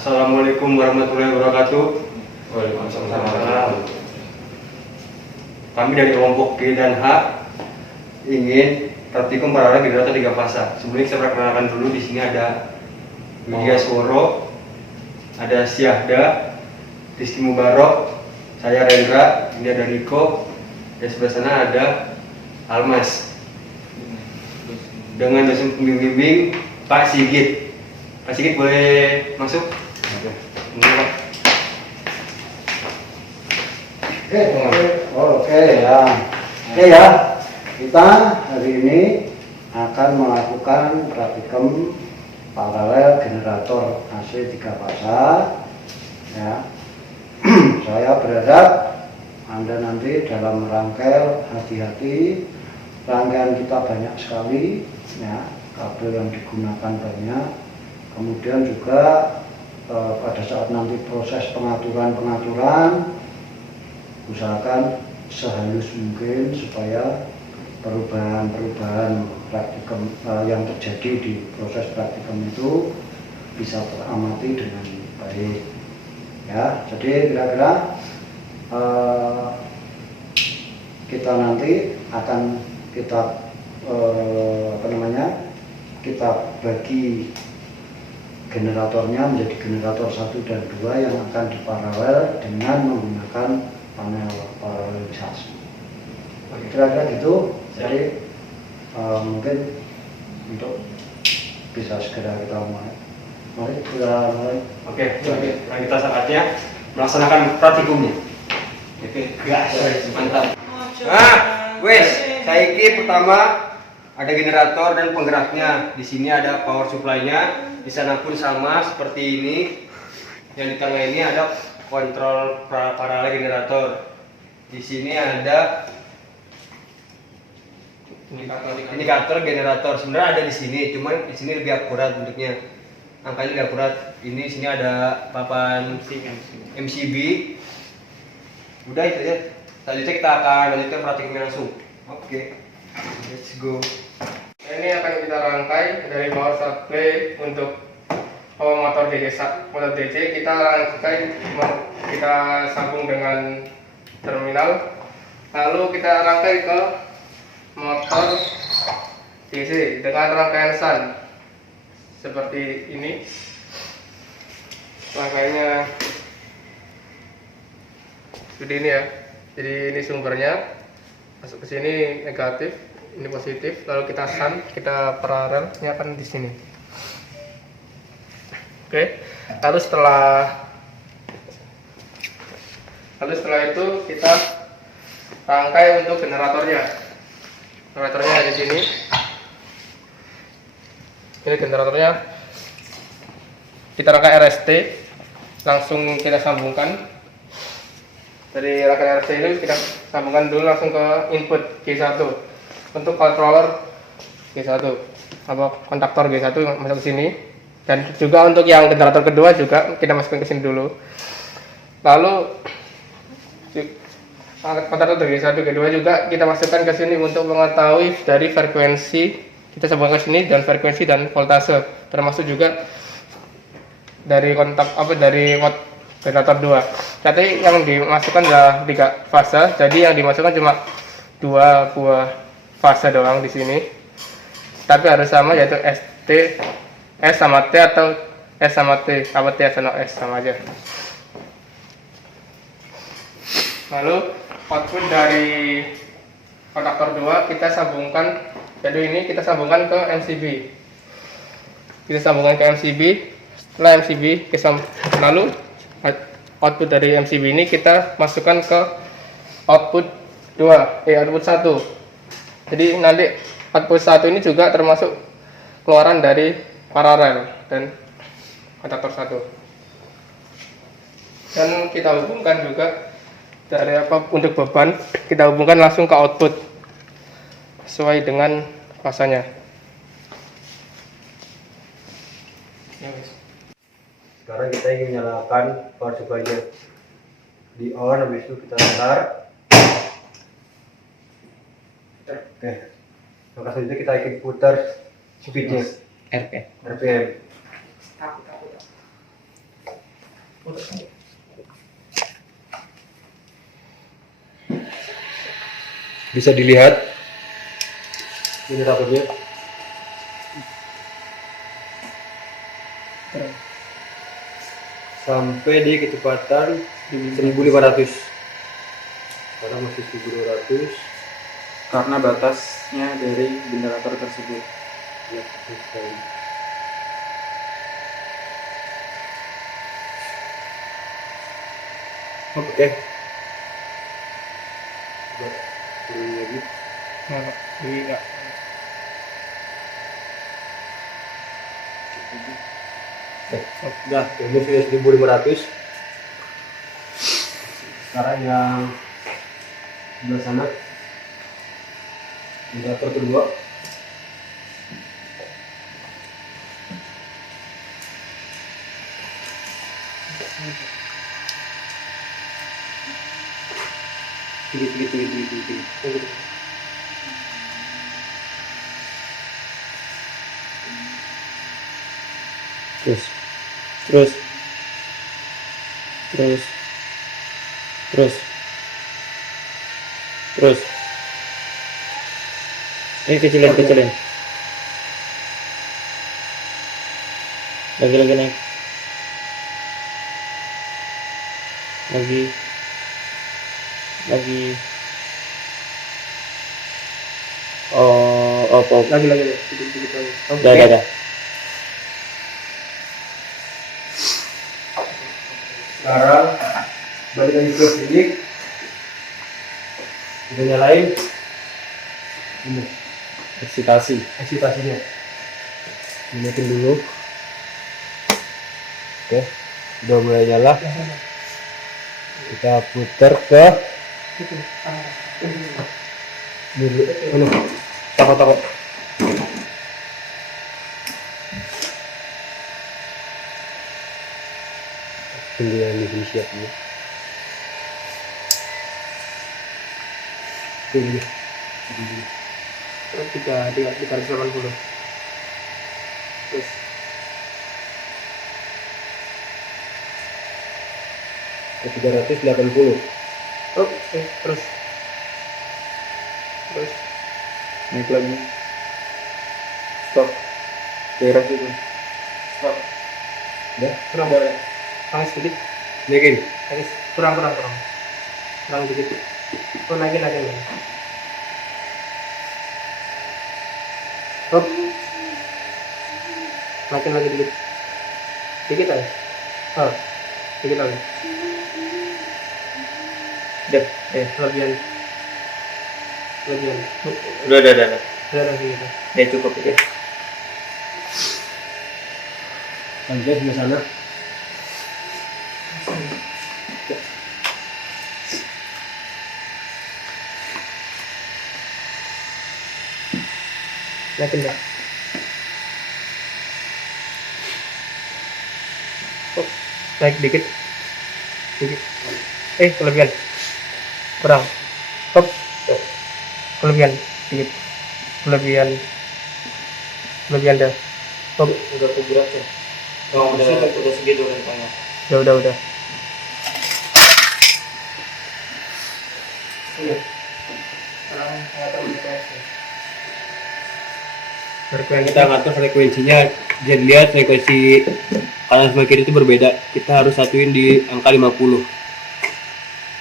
Assalamualaikum warahmatullahi wabarakatuh. Waalaikumsalam. Kami dari kelompok G dan H ingin praktikum paralel generator 3 fasa. Sebelumnya saya perkenalkan dulu, di sini ada Widya Sworo, ada Syahda, Rizky Mubarok, saya Rendra, ini ada Niko, dan sebelah sana ada Almas. Dengan dosen pembimbing Pak Sigit. Pak Sigit boleh masuk? Pak. Oke ya. Kita hari ini akan melakukan praktikum paralel generator AC 3 fasa. Ya. Saya berharap Anda nanti dalam rangkaian hati-hati, rangkaian kita banyak sekali, ya, kabel yang digunakan banyak. Kemudian juga pada saat nanti proses pengaturan usahakan sehalus mungkin supaya perubahan-perubahan praktikum yang terjadi di proses praktikum itu bisa teramati dengan baik. Ya, jadi kira-kira kita nanti akan kita kita bagi generatornya menjadi generator 1 dan 2 yang akan diparalel dengan menggunakan panel paralelisasi. Kira-kira gitu. Jadi mungkin untuk bisa segera kita mulai. Mari kita mulai. Oke. Nah, kita saatnya melaksanakan praktikumnya. Oke, gas. Mantap. Saiki pertama ada generator dan penggeraknya. Di sini ada power supply-nya. Di sana pun sama seperti ini. Yang di tengah ini ada kontrol paralel generator. Di sini ada indikator generator. Sebenarnya ada di sini, cuman di sini lebih akurat bentuknya. Angkanya lebih akurat. Ini di sini ada papan MCB. Udah itu aja. Selanjutnya kita akan lanjutkan praktikumnya langsung. Oke. Let's go. Ini akan kita rangkai dari power supply untuk power motor DC. Kita rangkai, kita sambung dengan terminal, lalu kita rangkai ke motor DC dengan rangkaian SAN seperti ini. Rangkaiannya seperti ini ya. Jadi ini sumbernya masuk ke sini negatif, ini positif, lalu kita SAN, kita paralel, ini akan di sini. Oke, lalu setelah itu kita rangkai untuk generatornya. Generatornya ada di sini. Ini generatornya. Kita rangkai RST, langsung kita sambungkan. Dari rangkaian RST ini kita sambungkan dulu langsung ke input G1 untuk controller G1 atau kontaktor G1 masuk ke sini, dan juga untuk yang generator kedua juga kita masukkan ke sini dulu. Lalu kontaktor G1 kedua juga kita masukkan ke sini untuk mengetahui dari frekuensi, kita sambungkan ke sini, dan frekuensi dan voltase, termasuk juga dari dari watt generator 2. Jadi yang dimasukkan adalah 3 fase. Jadi yang dimasukkan cuma 2 buah fase doang di sini. Tapi harus sama, yaitu S sama T atau S sama T, apa T sama S sama aja. Lalu output dari kontaktor 2 kita sambungkan, jadi ini kita sambungkan ke MCB. Kita sambungkan ke MCB. Setelah MCB lalu output dari MCB ini kita masukkan ke output 1. Jadi nanti output 1 ini juga termasuk keluaran dari paralel dan kontaktor 1. Dan kita hubungkan juga dari untuk beban, kita hubungkan langsung ke output sesuai dengan fasanya. Sekarang kita ingin menyalakan power supply-nya. Di on, habis itu kita start. Oke. Maka selanjutnya kita ingin putar speednya. RPM. Bisa dilihat generatornya. Sampai di kecepatan 1500. Sekarang masih 1200. Karena batasnya dari generator tersebut. Ya, betul sekali. Oke. Coba turunin lagi. Nah, ini enggak. Udah, ini sudah 1500. Sekarang yang sebelah sana generator kedua. Dikit. Terus. Ini kecilin. Lagi naik. Lagi. Oh. Lagi dikit lagi. Dah. Sekarang balik lagi ke sini. Kita nyalain ini eksitasinya. Dinaikin dulu. Oke, udah mulai nyala. Kita putar ke dulu. Takut. Tunggu yang ini siap ya. Tunggu. 380. Terus Ke 380. terus Naik lagi. Stop. Beres itu. stop. Udah, Kurang sedikit. naikin. Kurang dikit. Naikin. Hop. Naikin lagi dikit aja. Dikit lagi. Udah. Kelebihan. Udah. Udah gitu. Ya cukup ya. Lanjut di sana. Naikin dah. Naik dikit. Kelebihan. Kurang. Hop. Kelebihan dikit. Kelebihan dah. Hop. Udah keberat ya. Oh, udah segitu rentangnya. Udah. Kita ngatur frekuensinya, jadi lihat frekuensi kanan sama kiri itu berbeda. Kita harus satuin di angka 50.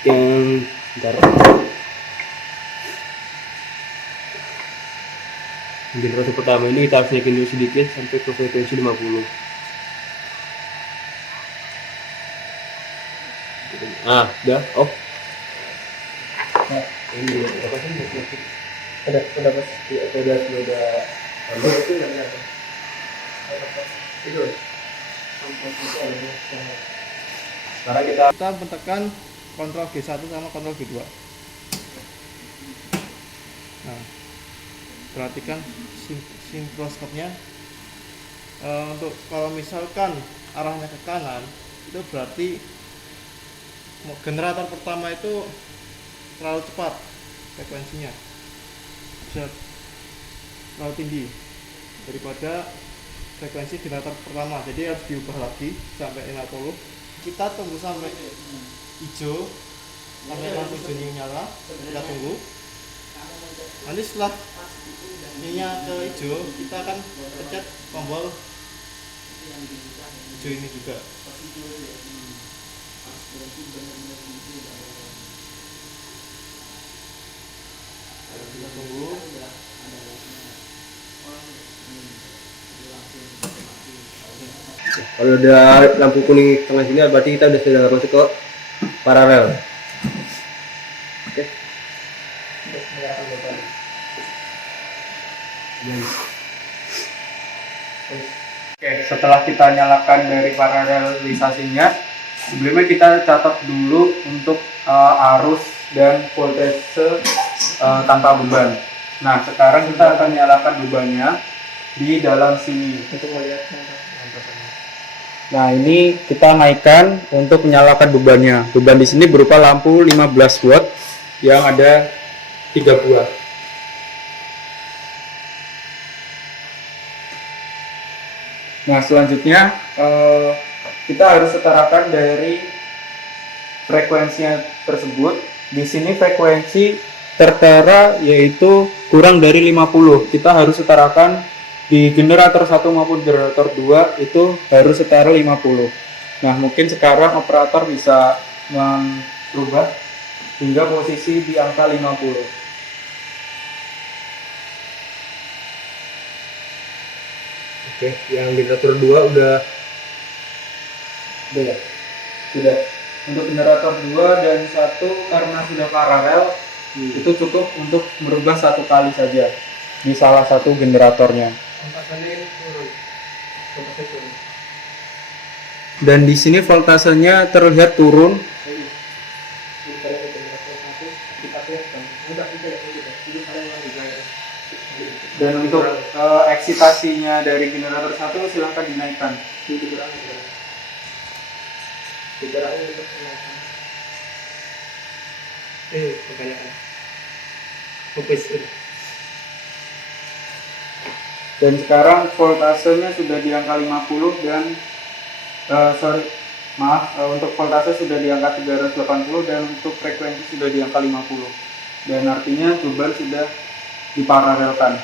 Yang bentar. Generator pertama ini kita harus naikin dulu sedikit sampai ke frekuensi 50. Udah off. Ini apa sih? Udah pas. Udah. Itu. Sekarang kita Tekan kontrol G1 sama kontrol G2. Nah, perhatikan sinkroskopnya. Untuk kalau misalkan arahnya ke kanan, itu berarti generator pertama itu terlalu cepat frekuensinya, terlalu tinggi daripada frekuensi generator pertama, jadi harus diubah lagi sampai 50 kita tunggu sampai hijau, sampai lampu hijaunya nyala, kita tunggu. Nanti setelah minyak ke hijau, kita akan pencet tombol hijau ini juga. Kita tunggu. Kalau udah lampu kuning tengah sini berarti kita sudah masuk ke paralel. Oke. Oke, setelah kita nyalakan dari paralelisasinya, sebelumnya kita catat dulu untuk arus dan voltase tanpa beban. Nah, sekarang kita akan nyalakan bebannya di dalam sini. Nah, ini kita naikkan untuk menyalakan bebannya. Beban di sini berupa lampu 15 watt yang ada 3 buah. Nah, selanjutnya kita harus setarakan dari frekuensinya tersebut. Di sini frekuensi tertera yaitu kurang dari 50. Kita harus setarakan di generator 1 maupun generator 2 itu harus setara 50. Nah, mungkin sekarang operator bisa merubah hingga posisi di angka 50. Oke, yang generator 2 udah Ya? Sudah. Untuk generator 2 dan 1 karena sudah paralel, itu cukup untuk merubah satu kali saja di salah satu generatornya. Dan di sini voltasenya terlihat turun. Dan untuk eksitasinya dari generator 1 silahkan dinaikkan. Dan sekarang voltasenya sudah di angka 50 dan untuk voltase sudah di angka 380 dan untuk frekuensi sudah di angka 50. Dan artinya beban sudah diparalelkan.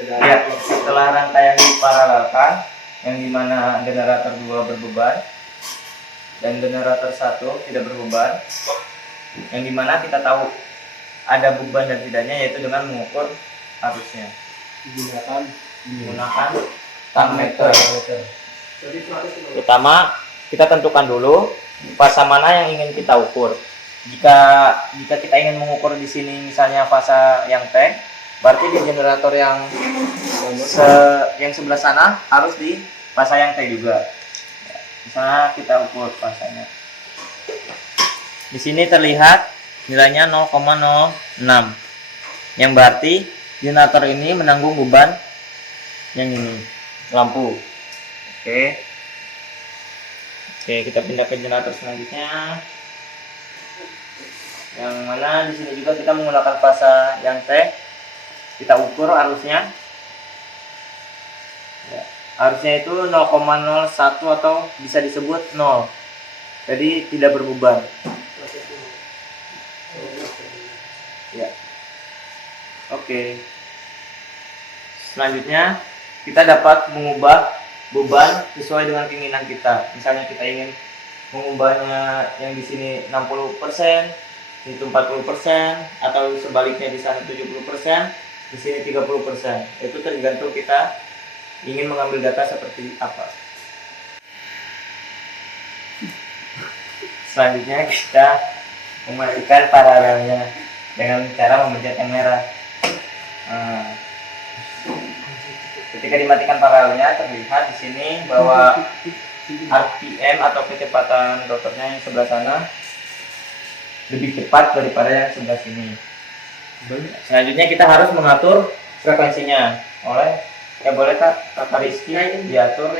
Ya, setelah rangkaian diparalelkan, yang dimana generator 2 berbeban dan generator 1 tidak berbeban, yang dimana kita tahu ada beban dan tidaknya yaitu dengan mengukur arusnya menggunakan tangmeter. Pertama, kita tentukan dulu fasa mana yang ingin kita ukur. Jika kita ingin mengukur di sini misalnya fasa yang T, berarti di generator yang sebelah sana harus di fasa yang T juga. Di sana kita ukur fasanya. Di sini terlihat nilainya 0,06, yang berarti generator ini menanggung beban yang ini, lampu. Oke, kita pindah ke generator selanjutnya, yang mana di sini juga kita menggunakan fasa yang T. Kita ukur arusnya. Ya, arusnya itu 0,01 atau bisa disebut 0. Jadi tidak berbeban. Ya. Oke. Selanjutnya kita dapat mengubah beban sesuai dengan keinginan kita. Misalnya kita ingin mengubahnya yang di sini 60%, itu 40%, atau sebaliknya di sana 70%, di sini 30%. Itu tergantung kita ingin mengambil data seperti apa. Selanjutnya kita mematikan paralelnya dengan cara memencet yang merah. Ketika dimatikan paralelnya, terlihat di sini bahwa RPM atau kecepatan rotornya yang sebelah sana lebih cepat daripada yang sebelah sini. Selanjutnya kita harus mengatur frekuensinya oleh boleh Kak Rizky diatur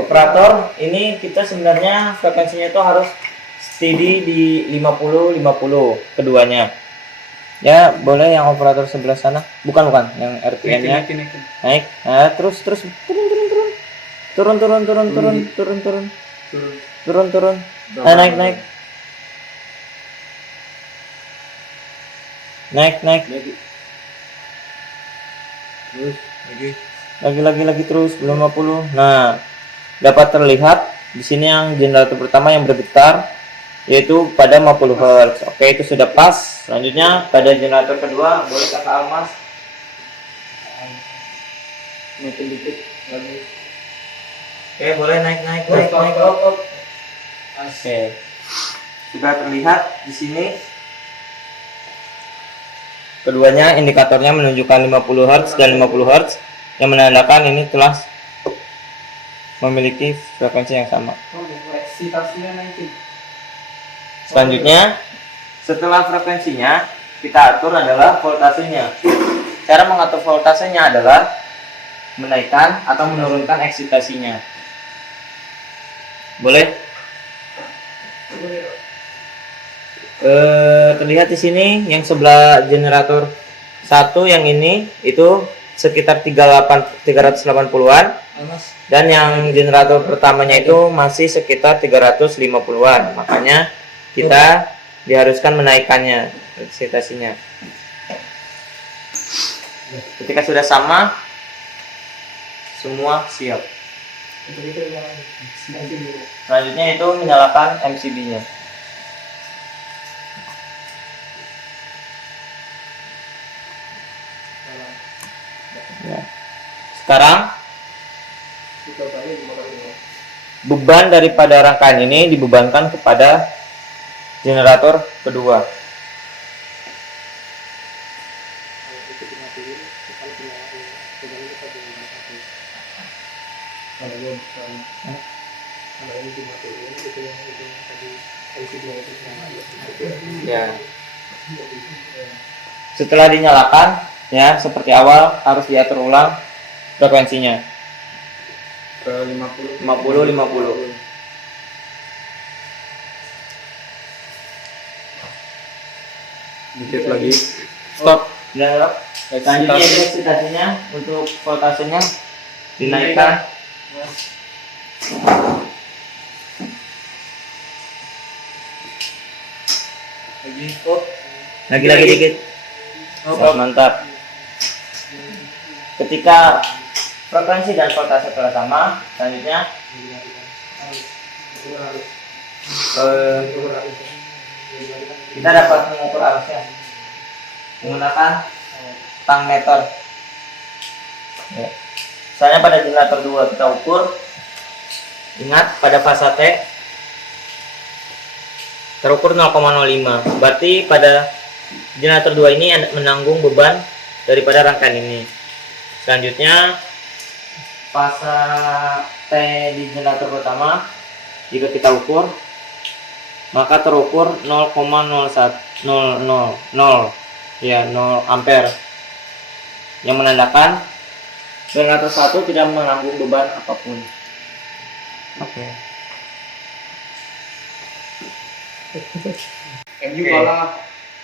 operator ini kita sebenarnya frekuensinya itu harus steady di 50-50 keduanya. Ya, boleh yang operator sebelah sana. Bukan, yang RPM-nya. Naik. Nah, terus turun. Naik. Lagi terus belum 50. Nah, dapat terlihat di sini yang generator pertama yang bergetar yaitu pada 50 Hz. Oke, itu sudah pas. Selanjutnya pada generator kedua, boleh Kakak Almas naikin dikit lagi. Oke, boleh naik. Oke. Sudah terlihat di sini. Keduanya indikatornya menunjukkan 50 Hz dan 50 Hz yang menandakan ini telah memiliki frekuensi yang sama. Selanjutnya, setelah frekuensinya, kita atur adalah voltasenya. Cara mengatur voltasenya adalah menaikkan atau menurunkan eksitasinya. Boleh? Terlihat di sini yang sebelah generator 1 yang ini itu sekitar 380-an, dan yang generator pertamanya itu masih sekitar 350-an. Makanya kita diharuskan menaikkannya eksitasinya. Ketika sudah sama, semua siap. Selanjutnya itu menyalakan MCB-nya. Ya. Sekarang beban daripada rangkaian ini dibebankan kepada generator kedua. Ya. Setelah dinyalakan, ya seperti awal harus diatur ulang frekuensinya ke 50. Dikit lagi. Stop. Udah. Selanjutnya eksitasinya untuk voltasenya dinaikkan. Lagi dikit. Mantap. Ketika frekuensi dan voltase telah sama, selanjutnya kita dapat mengukur arusnya menggunakan tang meter. Ya. Misalnya pada generator 2 kita ukur, ingat pada fase T terukur 0,05. Berarti pada generator 2 ini menanggung beban daripada rangkaian ini. Selanjutnya fase T di generator pertama jika kita ukur, maka terukur 0,0100 ya 0 ampere, yang menandakan generator 1 tidak menanggung beban apapun. Oke.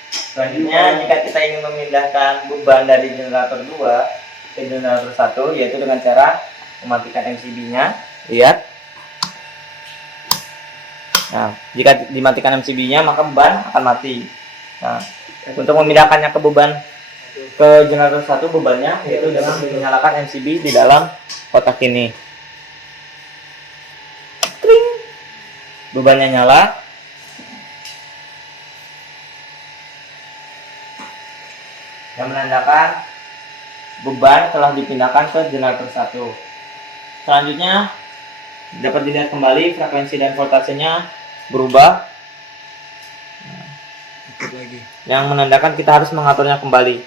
Selanjutnya jika kita ingin memindahkan beban dari generator 2 ke generator 1, yaitu dengan cara mematikan MCB-nya. Lihat. Nah, jika dimatikan MCB-nya maka beban akan mati. Nah, untuk memindahkannya ke beban ke generator 1 bebannya yaitu dengan menyalakan MCB di dalam kotak ini. Kring. Bebannya nyala. Yang menandakan beban telah dipindahkan ke generator 1. Selanjutnya dapat dilihat kembali frekuensi dan voltasenya berubah, yang menandakan kita harus mengaturnya kembali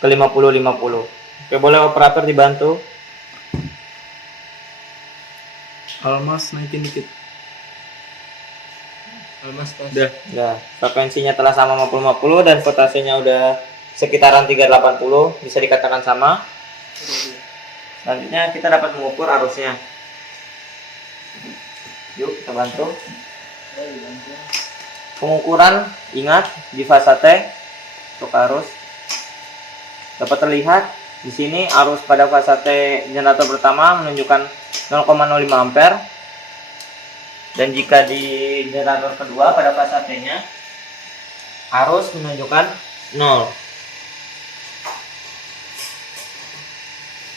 ke 50-50. Oke, boleh operator dibantu. Almas naikin dikit. Almas pas. Udah, frekuensinya telah sama 50-50 dan voltasenya udah sekitaran 380, bisa dikatakan sama. Selanjutnya kita dapat mengukur arusnya. Yuk kita bantu. Pengukuran, ingat di fase T untuk arus. Dapat terlihat di sini arus pada fase T generator pertama menunjukkan 0,05 ampere, dan jika di generator kedua pada fase T-nya arus menunjukkan 0,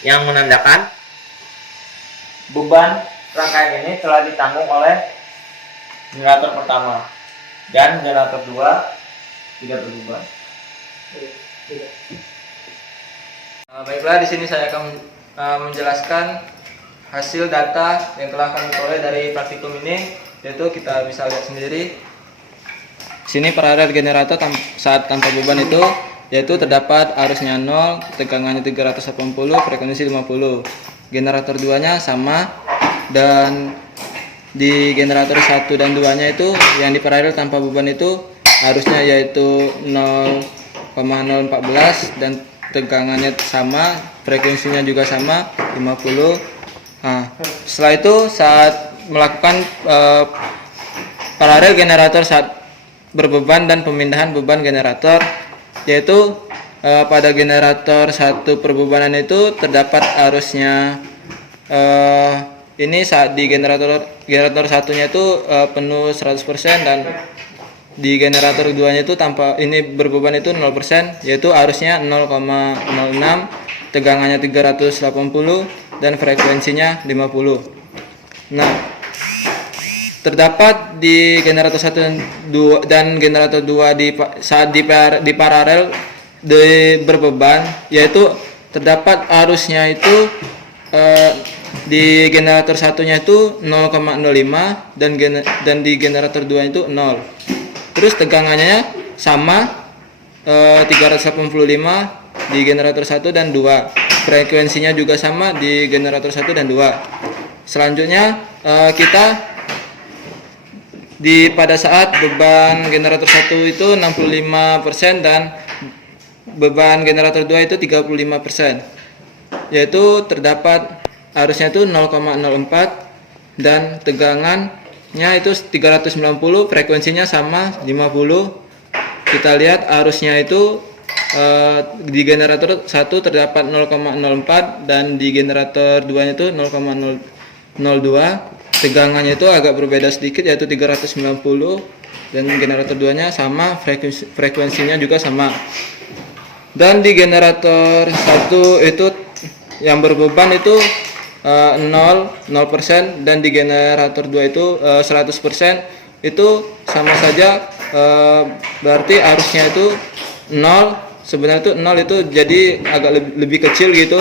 yang menandakan beban rangkaian ini telah ditanggung oleh generator pertama, dan generator 2 tidak berubah. Baiklah, di sini saya akan menjelaskan hasil data yang telah kami peroleh dari praktikum ini, yaitu kita bisa lihat sendiri. Sini paralel generator saat tanpa beban itu, yaitu terdapat arusnya 0, tegangannya 380, frekuensi 50. Generator 2-nya sama, dan di generator 1 dan 2-nya itu yang di paralel tanpa beban itu arusnya yaitu 0,014 dan tegangannya sama, frekuensinya juga sama 50. Nah, setelah itu saat melakukan paralel generator saat berbeban dan pemindahan beban generator, yaitu pada generator 1 perbebanan itu terdapat arusnya ini saat di generator satunya itu penuh 100%, dan di generator 2-nya itu tanpa ini berbeban itu 0%, yaitu arusnya 0,06, tegangannya 380 dan frekuensinya 50. Nah, terdapat di generator 1 dan generator 2 saat di paralel berbeban, yaitu terdapat arusnya itu di generator satunya itu 0,05 dan di generator 2 itu 0. Terus tegangannya sama 385 di generator 1 dan 2. Frekuensinya juga sama di generator 1 dan 2. Selanjutnya kita pada saat beban generator 1 itu 65% dan beban generator 2 itu 35%. Yaitu terdapat arusnya itu 0,04 dan tegangannya itu 390, frekuensinya sama 50. Kita lihat arusnya itu di generator 1 terdapat 0,04 dan di generator 2 itu 0,02. Tegangannya itu agak berbeda sedikit, yaitu 390, dan generator 2-nya sama, frekuensinya juga sama. Dan di generator 1 itu yang berbeban itu 0% dan di generator 2 itu 100%. Itu sama saja, berarti arusnya itu 0. Sebenarnya itu 0 itu jadi agak lebih kecil gitu,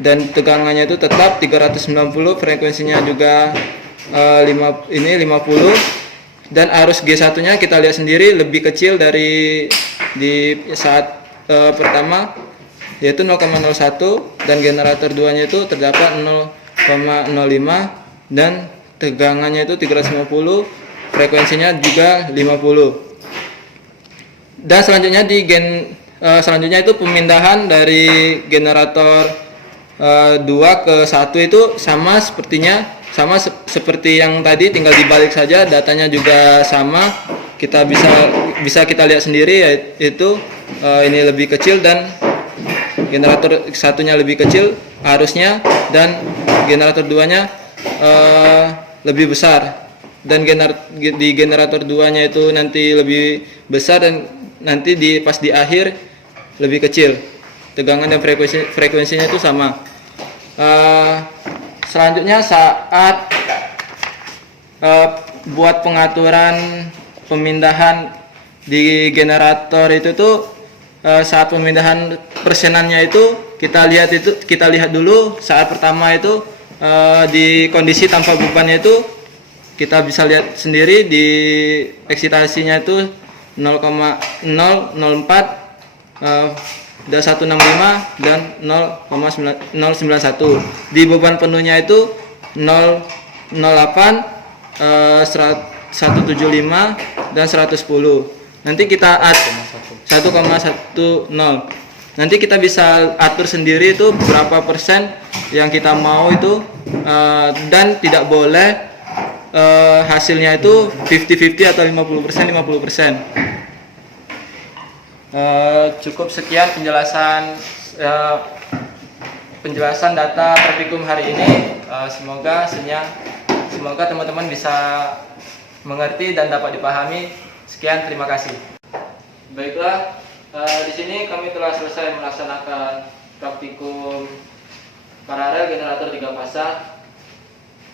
dan tegangannya itu tetap 390, frekuensinya juga 50, dan arus G1 nya kita lihat sendiri lebih kecil dari di saat pertama, yaitu 0,01, dan generator 2 nya itu terdapat 0,05 dan tegangannya itu 350, frekuensinya juga 50. Dan selanjutnya selanjutnya itu pemindahan dari generator 2 ke 1 itu sama seperti yang tadi, tinggal dibalik saja, datanya juga sama. Kita bisa kita lihat sendiri, yaitu ini lebih kecil dan generator satunya lebih kecil arusnya, dan generator 2-nya lebih besar, dan di generator 2-nya itu nanti lebih besar, dan nanti pas di akhir lebih kecil. Tegangan dan frekuensinya itu sama. Selanjutnya saat buat pengaturan pemindahan di generator itu tuh, saat pemindahan persenannya itu kita lihat dulu. Saat pertama itu di kondisi tanpa bebannya itu kita bisa lihat sendiri di eksitasinya itu 0,004, dan 165 dan 0,091. Di beban penuhnya itu 008, 175 dan 110. Nanti kita 1,10. Nanti kita bisa atur sendiri itu berapa persen yang kita mau itu, dan tidak boleh hasilnya itu 50-50 atau 50%. Cukup sekian penjelasan data praktikum hari ini. Semoga teman-teman bisa mengerti dan dapat dipahami. Sekian, terima kasih. Baiklah, di sini kami telah selesai melaksanakan praktikum paralel generator 3 fasa.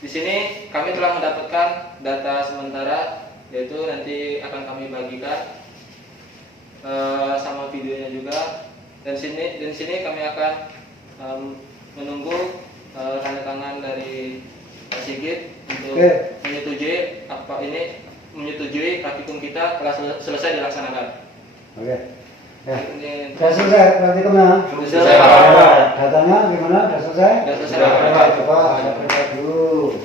Di sini kami telah mendapatkan data sementara, yaitu nanti akan kami bagikan sama videonya juga. Dan di sini kami akan menunggu tanda tangan dari Pak Sigit untuk menyetujui praktikum kita telah selesai dilaksanakan. Oke. Ya. Sudah selesai praktikumnya? Selesai. Datanya gimana? Sudah selesai? Sudah selesai. Coba saya periksa dulu.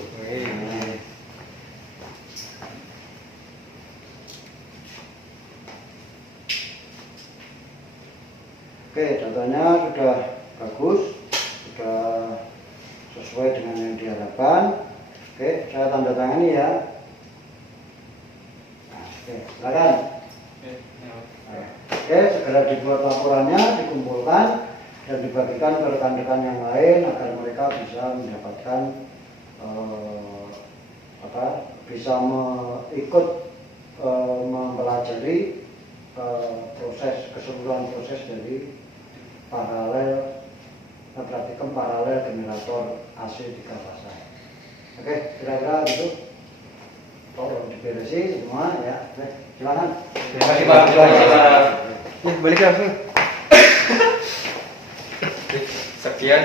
Oke, datanya sudah bagus, sudah sesuai dengan yang diharapkan. Oke, saya tanda tangani ya. Nah, oke, silakan. Oke, segera dibuat laporannya, dikumpulkan dan dibagikan ke rekan-rekan yang lain agar mereka bisa mendapatkan bisa ikut mempelajari keseluruhan proses dari praktikum paralel generator AC 3 fasa. Oke, kira-kira gitu. Tolong diberesi semua ya. Oke, silakan. Terima kasih Pak. Terima kasih Pak. Balik langsung. Sekian.